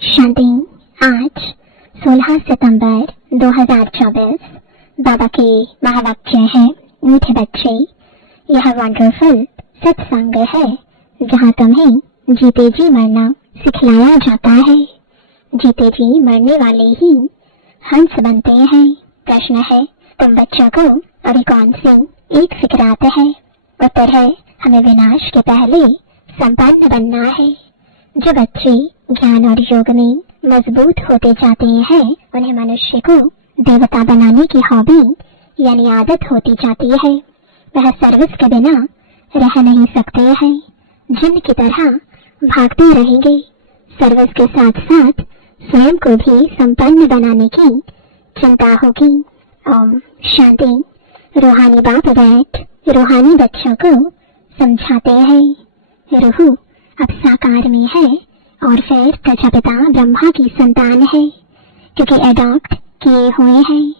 शांति। आज 16 सितंबर 2024 बाबा के महावाक्य है, मीठे बच्चे, यह वंडरफुल सत्संग है जहाँ तुम्हें जीते जी मरना सिखलाया जाता है। जीते जी मरने वाले ही हंस बनते हैं। प्रश्न है, तुम बच्चों को अभी कौन सी एक फिक्र आता है? उत्तर है, हमें विनाश के पहले संपन्न बनना है। जो बच्चे ज्ञान और योग में मजबूत होते जाते हैं, उन्हें मनुष्य को देवता बनाने की हॉबी यानी आदत होती जाती है। वह सर्विस के बिना रह नहीं सकते हैं। जिन की तरह भागते रहेंगे। सर्विस के साथ साथ स्वयं को भी संपन्न बनाने की चिंता होगी। ओम शांति। रूहानी बाप बैठ रूहानी बच्चों को समझाते हैं। रूह अब साकार में है और फिर प्रजापिता ब्रह्मा की संतान है, क्योंकि अडॉप्ट किए हुए हैं।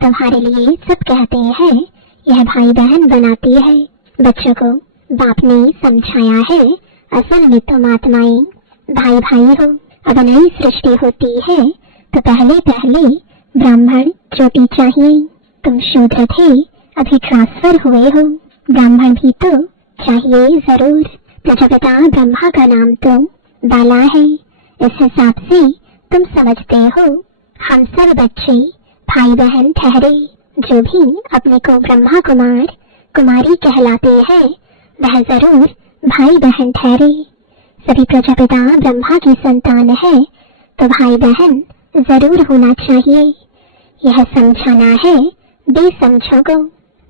तुम्हारे लिए सब कहते हैं, यह भाई बहन बनाती है। बच्चों को बाप ने समझाया है, असल में तुम आत्माएं भाई भाई हो। अब नई सृष्टि होती है तो पहले पहले ब्राह्मण ज्योति चाहिए। तुम शूद्र थे, अभी ट्रांसफर हुए हो। ब्राह्मण भी तो चाहिए जरूर। प्रजापिता ब्रह्मा का नाम तो डाला है। इस हिसाब से तुम समझते हो हम सब बच्चे भाई बहन ठहरे। जो भी अपने को ब्रह्मा कुमार कुमारी कहलाते हैं, वह जरूर भाई बहन ठहरे। सभी प्रजापिता ब्रह्मा की संतान है तो भाई बहन जरूर होना चाहिए। यह समझाना है बेसमझों को।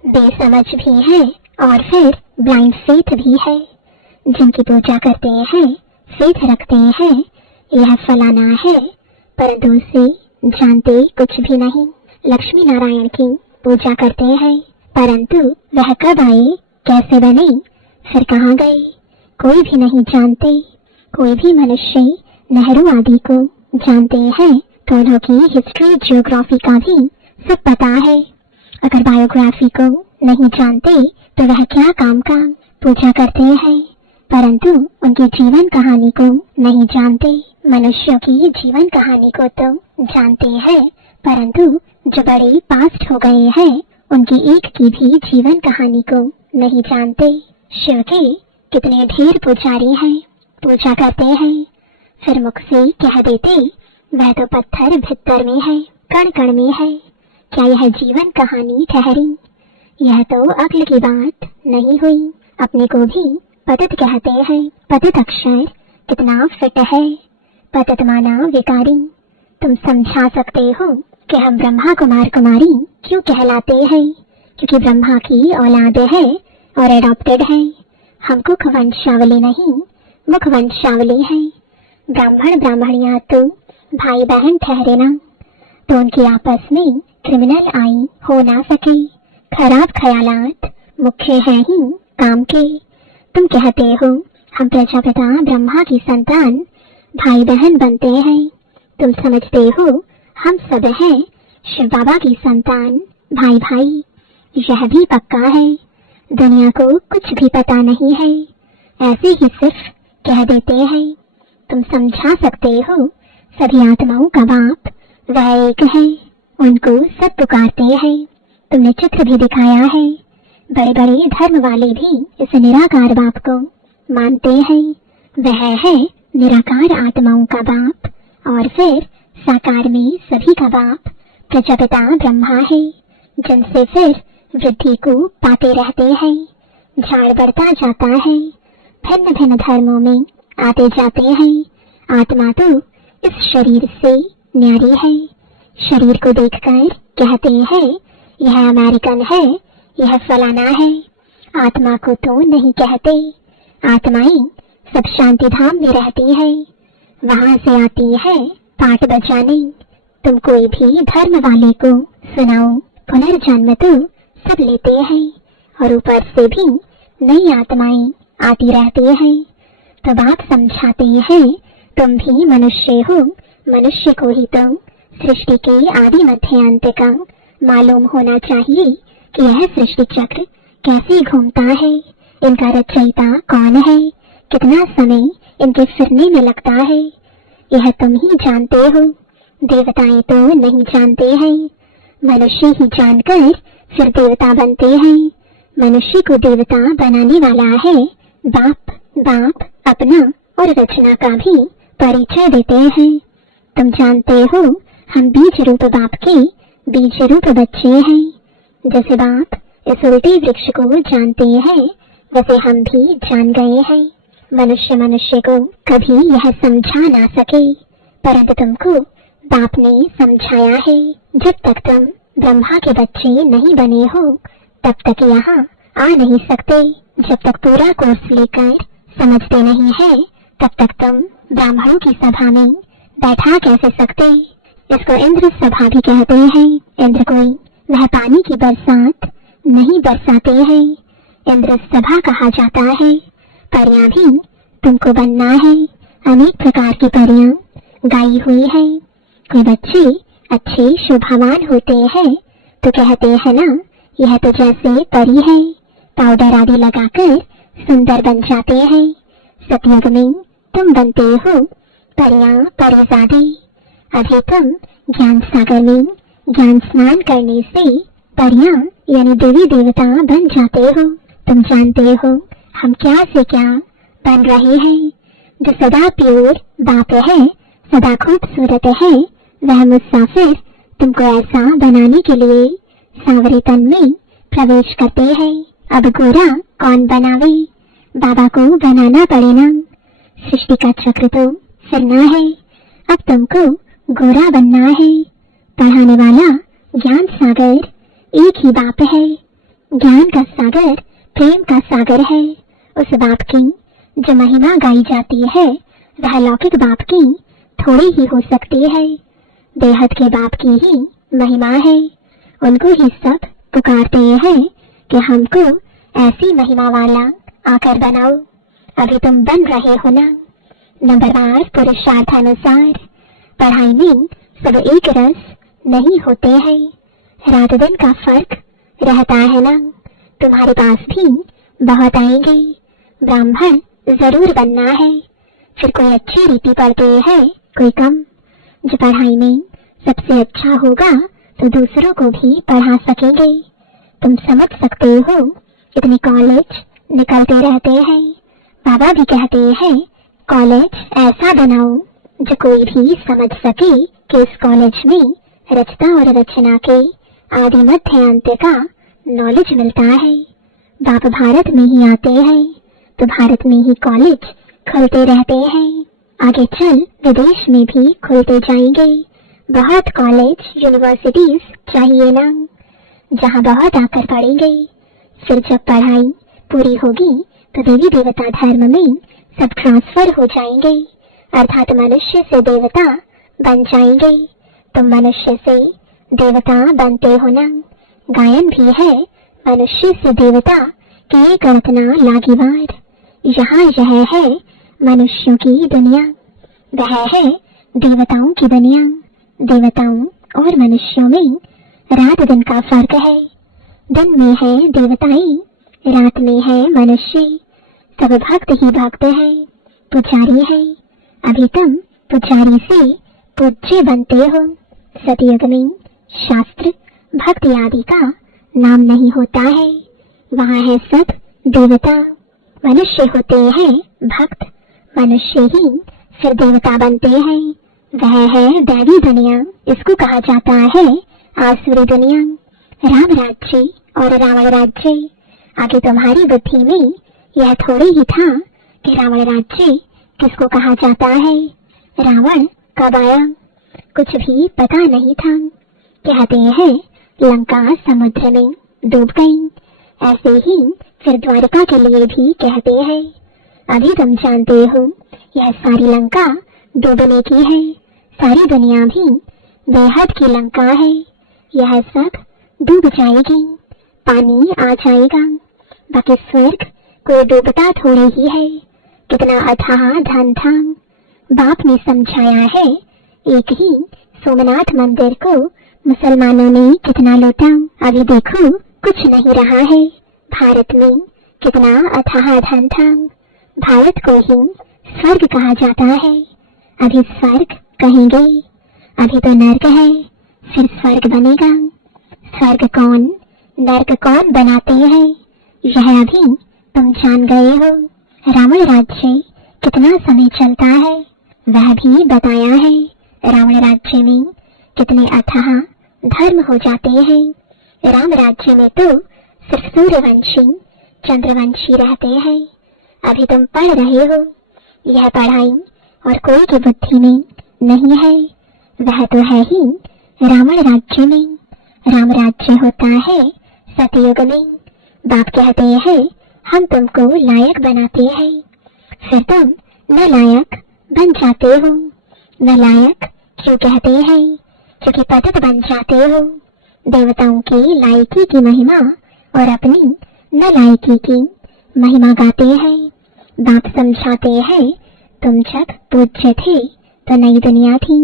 बेसमझ भी है और फिर ब्लाइंड फेथ भी है। जिनकी पूजा करते हैं, फेथ रखते हैं, यह फलाना है, परंतु उसे जानते कुछ भी नहीं। लक्ष्मी नारायण की पूजा करते हैं, परंतु वह कब आए, कैसे बने, फिर कहाँ गए, कोई भी नहीं जानते। कोई भी मनुष्य नेहरू आदि को जानते हैं तो उनकी हिस्ट्री जियोग्राफी का भी सब पता है। अगर बायोग्राफी को नहीं जानते तो वह क्या काम का पूजा करते हैं, परंतु उनकी जीवन कहानी को नहीं जानते। मनुष्यों की जीवन कहानी को तो जानते हैं, परंतु जो बड़े पास्ट हो गए हैं, उनकी एक की भी जीवन कहानी को नहीं जानते। शिव के कितने ढेर पुजारी हैं, पूजा करते हैं, फिर मुख से कह देते वह तो पत्थर भितर में है, कण कण में है। क्या यह जीवन कहानी ठहरी? यह तो अक्ल की बात नहीं हुई। अपने को भी पतित कहते हैं। पतित अक्षर कितना फिट है। पतित माना विकारी। तुम समझा सकते हो कि हम ब्रह्मा कुमार कुमारी क्यों कहलाते हैं? क्योंकि ब्रह्मा की औलाद है और एडॉप्टेड है। हम कुख वंशावली नहीं, मुख वंशावली है। ब्राह्मण ब्राह्मणियां तो भाई बहन ठहरे ना, तो उनकी आपस में क्रिमिनल आई हो ना सके। खराब ख्यालात मुख्य है ही काम के। तुम कहते हो हम प्रजापिता ब्रह्मा की संतान भाई बहन बनते हैं। तुम समझते हो हम सब हैं शिव बाबा की संतान भाई भाई। यह भी पक्का है। दुनिया को कुछ भी पता नहीं है, ऐसे ही सिर्फ कह देते हैं। तुम समझा सकते हो सभी आत्माओं का बाप वह एक है, उनको सब पुकारते हैं। तुमने चित्र भी दिखाया है। बड़े बड़े धर्म वाले भी इस निराकार बाप को मानते हैं। वह है निराकार आत्माओं का बाप और फिर साकार में सभी का बाप प्रजापिता ब्रह्मा है, जिनसे फिर वृद्धि को पाते रहते हैं। झाड़ बढ़ता जाता है, भिन्न भिन्न धर्मों में आते जाते हैं। आत्मा तो इस शरीर से न्यारी है। शरीर को देखकर कहते हैं यह अमेरिकन है, यह फलाना है। आत्मा को तो नहीं कहते। आत्माएं सब शांति धाम में रहती है, वहां से आती है पाठ बजाने। तुम कोई भी धर्म वाले को सुनाओ, पुनर्जन्म तो सब लेते हैं और ऊपर से भी नई आत्माएं आती रहती हैं। तो बात समझाते हैं तुम भी मनुष्य हो। मनुष्य को ही तो सृष्टि के आदि मध्य अंत का मालूम होना चाहिए कि यह सृष्टि चक्र कैसे घूमता है, इनका रचयिता कौन है, कितना समय इनके फिरने में लगता है। यह तुम ही जानते हो, देवताएं तो नहीं जानते हैं। मनुष्य ही जानकर फिर देवता बनते हैं। मनुष्य को देवता बनाने वाला है बाप। बाप अपना और रचना का भी परिचय देते हैं। तुम जानते हो हम बीज रूप बाप के बीज रूप बच्चे हैं। जैसे बाप इस उल्टे वृक्ष को जानते हैं, वैसे हम भी जान गए हैं। मनुष्य को कभी यह समझा ना सके, परंतु तुमको बाप ने समझाया है। जब तक तुम ब्रह्मा के बच्चे नहीं बने हो, तब तक यहाँ आ नहीं सकते। जब तक पूरा कोर्स लेकर समझते नहीं है, तब तक तुम ब्राह्मणों की सभा में बैठा कैसे सकते। इसको इंद्र सभा भी कहते हैं। इंद्र कोई वह पानी की बरसात नहीं बरसाते हैं, इंद्र सभा कहा जाता है। परियां भी तुमको बनना है। अनेक प्रकार की परियां गाई हुई है। कोई बच्चे अच्छे शोभावान होते हैं तो कहते हैं ना, यह तो जैसे परी है, पाउडर आदि लगाकर सुंदर बन जाते हैं। सतयुग में तुम बनते हो परियां परिजादी। अभी तुम ज्ञान सागर में ज्ञान स्नान करने से परियां यानी देवी देवता बन जाते हो। तुम जानते हो हम क्या से क्या बन रहे हैं। जो सदा प्योर बाप है, सदा खूबसूरत है, वह मुसाफिर तुमको ऐसा बनाने के लिए सांवरे तन में प्रवेश करते हैं। अब गोरा कौन बनावे, बाबा को बनाना पड़ेगा। सृष्टि का चक्र तो फिरना है। अब तुमको गोरा बनना है। पढ़ाने वाला ज्ञान सागर एक ही बाप है। ज्ञान का सागर प्रेम का सागर है। उस बाप की जो महिमा गाई जाती है, वह लौकिक बाप की थोड़ी ही हो सकती है। बेहद के बाप की ही महिमा है। उनको ही सब पुकारते हैं कि हमको ऐसी महिमा वाला आकर बनाओ। अभी तुम बन रहे हो ना। नंबरवार पुरुषार्थानुसार पढ़ाई में सब एक रस नहीं होते हैं। रात दिन का फर्क रहता है ना। तुम्हारे पास भी बहुत आएंगे। ब्राह्मण जरूर बनना है। फिर कोई अच्छी रीति पढ़ते हैं, कोई कम। जो पढ़ाई में सबसे अच्छा होगा तो दूसरों को भी पढ़ा सकेंगे। तुम समझ सकते हो, इतने कॉलेज निकलते रहते हैं। बाबा भी कहते हैं कॉलेज ऐसा बनाओ जो कोई भी समझ सके कि इस कॉलेज में रचना और रचना के आदि मध्य अंत का नॉलेज मिलता है। बाप भारत में ही आते हैं तो भारत में ही कॉलेज खुलते रहते हैं। आगे चल विदेश में भी खुलते जाएंगे। बहुत कॉलेज यूनिवर्सिटीज चाहिए ना, जहाँ बहुत आकर पढ़ेंगे। फिर जब पढ़ाई पूरी होगी तो देवी देवता धर्म में सब ट्रांसफर हो जाएंगे, अर्थात मनुष्य से देवता बन जाएंगे। तुम मनुष्य से देवता बनते हो ना। गायन भी है मनुष्य से देवता के गणतना लागिवार। यहाँ यह है मनुष्यों की दुनिया, वह है देवताओं की दुनिया। देवताओं और मनुष्यों में रात दिन का फर्क है। दिन में है देवताएं, रात में है मनुष्य। सब भक्त ही भक्त है, पुजारी है। अभी तुम पुजारी से पूज्य बनते हो। सतयुग में शास्त्र भक्ति आदि का नाम नहीं होता है। वहाँ है सब देवता। मनुष्य होते हैं भक्त, मनुष्य ही फिर देवता बनते हैं। वह है दैवी दुनिया। इसको कहा जाता है आसुरी दुनिया। राम राज्य और रावण राज्य। आगे तुम्हारी बुद्धि में यह थोड़ी ही था कि रावण राज्य किसको कहा जाता है, रावण कब आया, कुछ भी पता नहीं था। कहते हैं लंका समुद्र में डूब गई। ऐसे ही फिर द्वारका के लिए भी कहते हैं। अभी तुम जानते हो यह सारी लंका डूबने की है। सारी दुनिया भी बेहद की लंका है। यह सब डूब जाएगी, पानी आ जाएगा। बाकी स्वर्ग कोई डूबता थोड़ी ही है। कितना अथाह धन था। बाप ने समझाया है। एक ही सोमनाथ मंदिर को मुसलमानों ने कितना लूटा। अभी देखो कुछ नहीं रहा है। भारत में कितना अथाह धन था। भारत को ही स्वर्ग कहा जाता है। अभी स्वर्ग कहेंगे, अभी तो नर्क है, फिर स्वर्ग बनेगा। स्वर्ग कौन, नर्क कौन बनाते हैं, यह अभी तुम जान गए हो। रावण राज्य कितना समय चलता है, वह भी बताया है। रावण राज्य में कितने अथाह धर्म हो जाते हैं। राम राज्य में तो सिर्फ सूर्यवंशी, चंद्रवंशी रहते हैं। अभी तुम पढ़ रहे हो, यह पढ़ाई और कोई की बुद्धि में नहीं है, वह तो है ही रावण राज्य में। राम राज्य होता है सतयुग में। बाप कहते हैं हम तुमको लायक बनाते हैं, फिर तुम न लायक बन जाते हो। न लायक क्यों कहते हैं, क्योंकि पतित बन जाते हो। देवताओं की लायकी की महिमा और अपनी न लायकी की महिमा गाते हैं। बाप समझाते हैं तुम जब पूज्य थे तो नई दुनिया थी,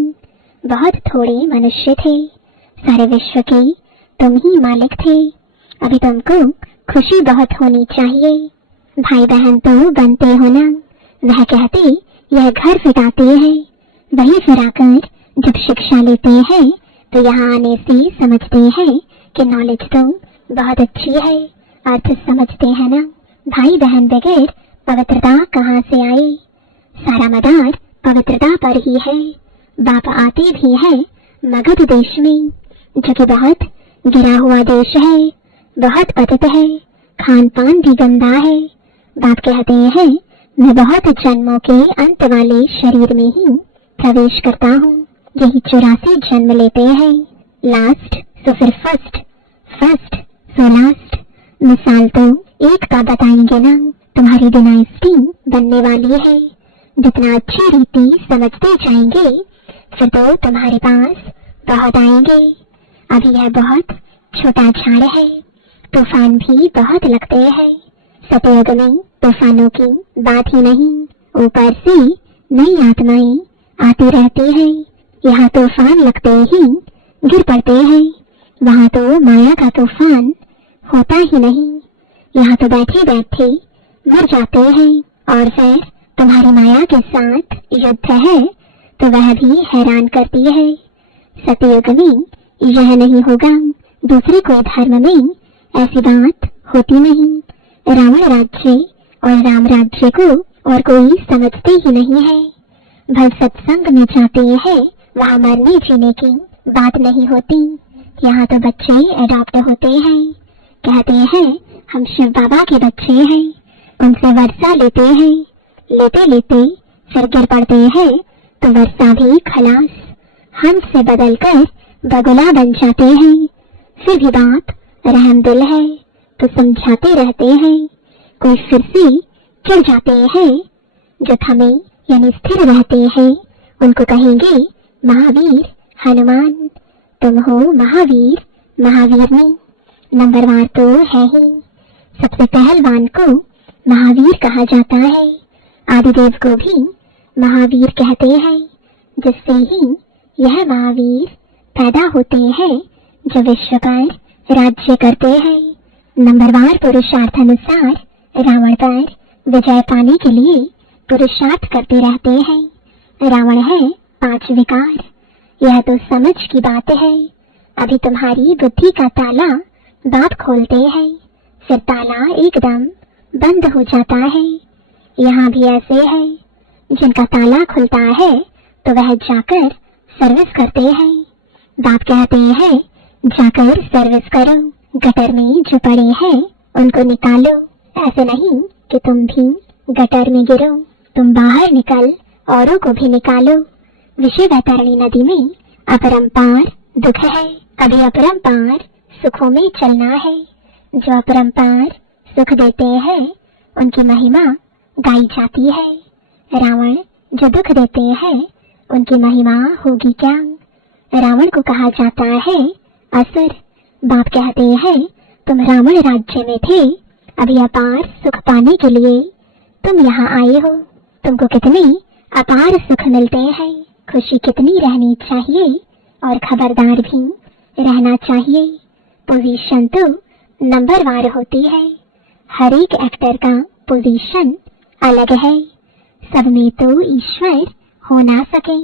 बहुत थोड़े मनुष्य थे, सारे विश्व के तुम ही मालिक थे। अभी तुमको खुशी बहुत होनी चाहिए। भाई बहन तो बनते हो ना, वह कहते यह घर फिराते हैं, वही फिराकर जब शिक्षा लेते हैं तो यहाँ आने से समझते हैं कि नॉलेज तो बहुत अच्छी है। अर्थ समझते हैं ना, भाई बहन बगैर पवित्रता कहाँ से आए। सारा मदार पवित्रता पर ही है। बाप आते भी है मगध देश में, जो कि बहुत गिरा हुआ देश है, बहुत पतित है, खान पान भी गंदा है। बाप कहते हैं मैं बहुत जन्मों के अंत वाले शरीर में ही प्रवेश करता हूँ। यही 84 जन्म लेते हैं, लास्ट सो फिर फर्स्ट, फर्स्ट सो लास्ट। मिसाल तो एक का बताएंगे ना, तुम्हारी डायनेस्टी बनने वाली है। जितना अच्छी रीति समझते जाएंगे फिर तो तुम्हारे पास बहुत आएंगे। अभी यह बहुत छोटा झाड़ है, तूफान भी बहुत लगते हैं। सतयुग में तूफानों की बात ही नहीं, ऊपर से नई आत्माएं आती रहती है। यहाँ तूफान लगते ही गिर पड़ते हैं, वहाँ तो माया का तूफान होता ही नहीं। यहाँ तो बैठे बैठे मर जाते हैं, और फिर तुम्हारी माया के साथ युद्ध है तो वह भी हैरान करती है। सतयुग में यह नहीं होगा, दूसरे कोई धर्म में ऐसी बात होती नहीं। रावण राज्य और राम राज्य को और कोई समझते ही नहीं है। भल सत्संग में जाते हैं, वहाँ मरने जीने की बात नहीं होती। यहाँ तो बच्चे अडॉप्ट होते हैं, कहते हैं हम शिव बाबा के बच्चे हैं, उनसे वर्षा लेते हैं, लेते लेते फिर गिर पड़ते हैं तो वर्षा भी खलास, हंस से बदलकर बगुला बन जाते हैं। फिर भी बाप रहम दिल है तो समझाते रहते हैं। कोई फिर से चढ़ जाते हैं, जो थमे यानी स्थिर रहते हैं उनको कहेंगे महावीर हनुमान। तुम हो महावीर, महावीर में नंबरवार तो है ही। सबसे पहलवान को महावीर कहा जाता है, आदिदेव को भी महावीर कहते हैं, जिससे ही यह महावीर पैदा होते हैं जो विश्व पर राज्य करते हैं। नंबरवार पुरुषार्थानुसार रावण पर विजय पाने के लिए पुरुषार्थ करते रहते हैं। रावण है 5 विकार, यह तो समझ की बात है। अभी तुम्हारी बुद्धि का ताला बाप खोलते हैं, फिर ताला एकदम बंद हो जाता है। यहाँ भी ऐसे है, जिनका ताला खुलता है तो वह जाकर सर्विस करते हैं। बाप कहते हैं जाकर सर्विस करो, गटर में जो पड़े हैं उनको निकालो। ऐसे नहीं कि तुम भी गटर में गिरो, तुम बाहर निकल औरों को भी निकालो। विषय वैतरणी नदी में अपरंपार दुख है, अभी अपरंपार सुखों में चलना है। जो अपरंपार सुख देते हैं उनकी महिमा गाई जाती है। रावण जो दुख देते हैं उनकी महिमा होगी क्या। रावण को कहा जाता है असुर। बाप कहते हैं तुम रावण राज्य में थे, अभी अपार सुख पाने के लिए तुम यहाँ आए हो। तुमको कितने अपार सुख मिलते हैं, खुशी कितनी रहनी चाहिए और खबरदार भी रहना चाहिए। पोजीशन तो नंबरवार होती है, हर एक एक्टर का पोजीशन अलग है। सब में तो ईश्वर हो ना सके।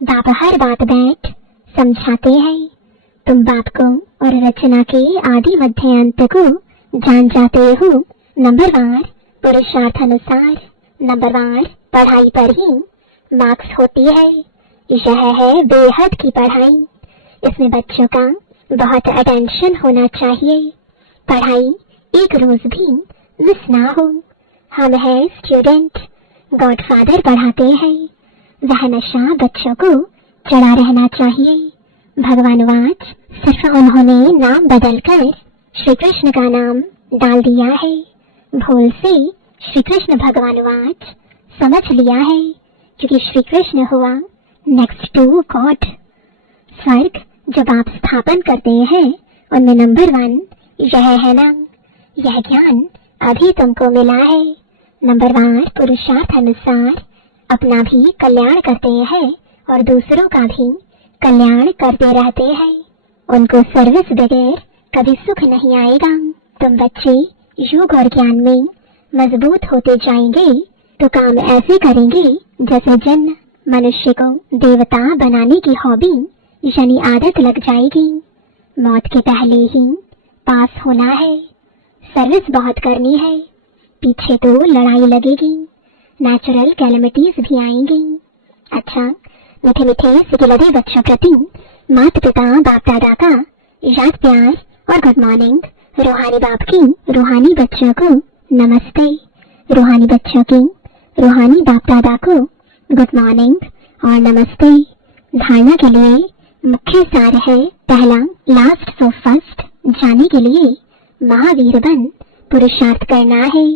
बाप हर बात बैठ समझाते हैं। तुम बाप को और रचना के आदि मध्य अंत को जान जाते हो। नंबरवार पुरुषार्थ अनुसार, नंबरवार पढ़ाई पर ही मार्क्स होती है। यह है बेहद की पढ़ाई। इसमें बच्चों का बहुत अटेंशन होना चाहिए। पढ़ाई एक रोज भी मिस ना हो। हम है स्टूडेंट, गॉडफादर पढ़ाते हैं। वह नशा बच्चों को चढ़ा रहना चाहिए। भगवानवाच सिर्फ उन्होंने नाम बदलकर श्री कृष्ण का नाम डाल दिया है। भूल से श्री कृष्ण भगवानवाच समझ लिया है, क्योंकि श्री कृष्ण हुआ नेक्स्ट टू गॉड। स्वर्ग जब आप स्थापन करते हैं उनमें नंबर 1 यह है ना, यह ज्ञान अभी तुमको मिला है। नंबरवार पुरुषार्थ अनुसार अपना भी कल्याण करते हैं और दूसरों का भी कल्याण करते रहते हैं। उनको सर्विस बगैर कभी सुख नहीं आएगा। तुम बच्चे योग और ज्ञान में मजबूत होते जाएंगे तो काम ऐसे करेंगे जैसे जिन मनुष्य को देवता बनाने की हॉबी यानी आदत लग जाएगी। मौत के पहले ही पास होना है। सर्विस बहुत करनी है, पीछे तो लड़ाई लगेगी, नेचुरल कैलेमिटीज भी आएंगी। अच्छा, मीठे मीठे सिकिलरे बच्चों प्रति माता पिता बाप दादा का याद प्यार और गुड मॉर्निंग। रूहानी बाप की रूहानी बच्चों को नमस्ते। रूहानी बच्चों की रूहानी बाप दादा को गुड मॉर्निंग और नमस्ते। धारणा के लिए मुख्य सार है, पहला लास्ट सो फर्स्ट, जाने के लिए महावीर बन पुरुषार्थ करना है।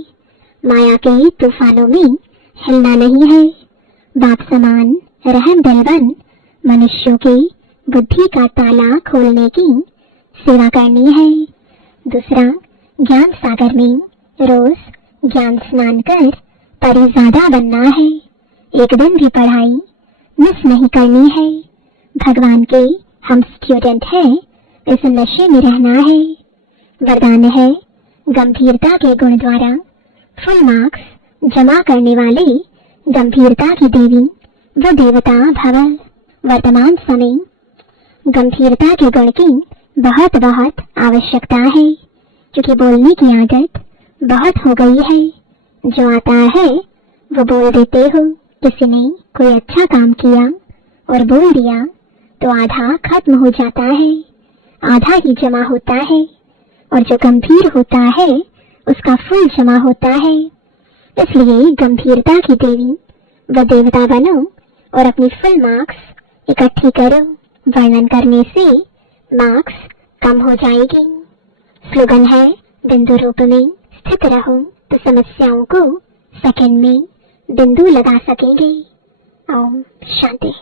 माया के तूफानों में हिलना नहीं है। बाप समान रहम दिल बन मनुष्यों की बुद्धि का ताला खोलने की सेवा करनी है। दूसरा, ज्ञान सागर में रोज ज्ञान स्नान कर परिज़ादा बनना है। एक दिन भी पढ़ाई मिस नहीं करनी है। भगवान के हम स्टूडेंट हैं, इस नशे में रहना है। वरदान है, गंभीरता के गुण द्वारा फुल मार्क्स जमा करने वाले गंभीरता की देवी व देवता भव। वर्तमान समय गंभीरता के गुण की बहुत बहुत आवश्यकता है, क्योंकि बोलने की आदत बहुत हो गई है। जो आता है वो बोल देते हो। किसी ने कोई अच्छा काम किया और बोल दिया तो आधा खत्म हो जाता है, आधा ही जमा होता है, और जो गंभीर होता है उसका फुल जमा होता है। इसलिए गंभीरता की देवी व देवता बनो और अपनी फुल मार्क्स इकट्ठी करो। वर्णन करने से मार्क्स कम हो जाएगी। स्लोगन है, बिंदु रूप में स्थित रहो तो समस्याओं को सेकंड में बिंदु लगा सकेंगे। ओम शांति।